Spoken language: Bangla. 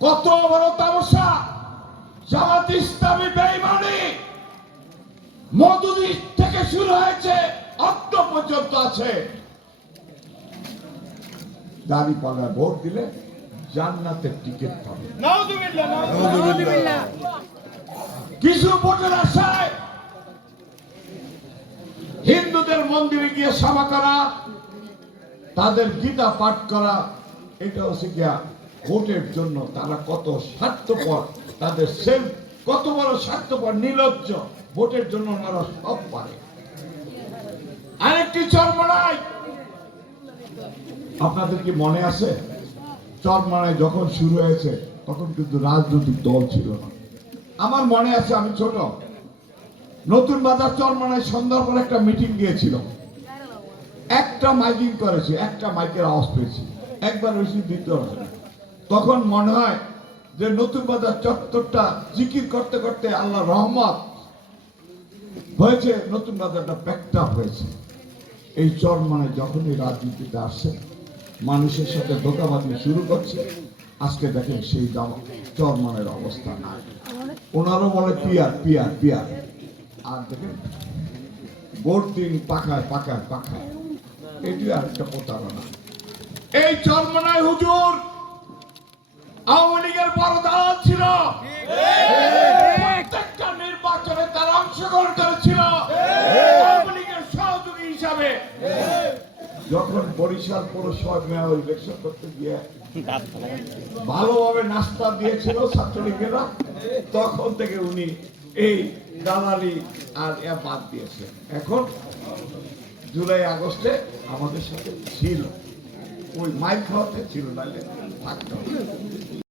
কত বড় তামাশা! জামাত ইসলামী বেঈমানি মধুদিস থেকে শুরু হয়েছে, অক্ট পর্যন্ত আছে। দাঁড়িপাল্লায় ভোট দিলে জান্নাতের টিকিট পাবে। কিছু ভোটের আশায় হিন্দুদের মন্দিরে গিয়ে সভা করা, তাদের গীতা পাঠ করা, এটা হচ্ছে গিয়া ভোটের জন্য। তারা কত স্বার্থপর, তাদের সেল কত বড় স্বার্থপর, নির্লজ্জ। ভোটের জন্য ওনারা সব পারে। আরেকটি চরমনাই, আপনাদের কি মনে আছে? চরমনাই যখন শুরু হয়েছে তখন কিন্তু রাজনৈতিক দল ছিল না। আমার মনে আছে, আমি ছোট, নতুন বাজার চরমনাই সন্ধ্যার পর একটা মিটিং গিয়েছিল। একটা মাইকিং করেছে, একটা মাইকের আওয়াজ পেয়েছি, একবার হয়েছি, দ্বিতীয় হয়েছে। তখন মনে হয় যে নতুন বাজার চত্বরটা জিকির করতে করতে আল্লাহ রহমত হয়েছে, নতুন বাজারটা প্যাকটা হয়েছে। এই চরমনাই যখনই রাজনীতিতে আসছে, মানুষের সাথে ধোঁকাবাজি শুরু করছে। আজকে দেখেন সেই চরমনাইয়ের অবস্থা নাই। ওনারও বলে পিয়ার পিয়ার পিয়ার, আর দেখেন ভোট দিন পাখায় পাখায় পাখায়। এটি আর একটা প্রতারণা। এই চরমনাই হুজুর আওয়ামী লীগের বড় দালাল ছিল। প্রত্যেকটা নির্বাচনে তারা অংশগ্রহণ করেছিল আওয়ামী লীগের সহযোগী হিসাবে। যখন বরিশাল পৌরসভা মেয়র ইলেকশন করতে গিয়ে ভালোভাবে নাস্তা দিয়েছিল ছাত্রলীগেরা, তখন থেকে উনি এই দালালি আর বাদ দিয়েছে। এখন জুলাই আগস্টে আমাদের সাথে ছিল, ওই মাইক খাওয়াতে ছিল, নাহলে থাকতো।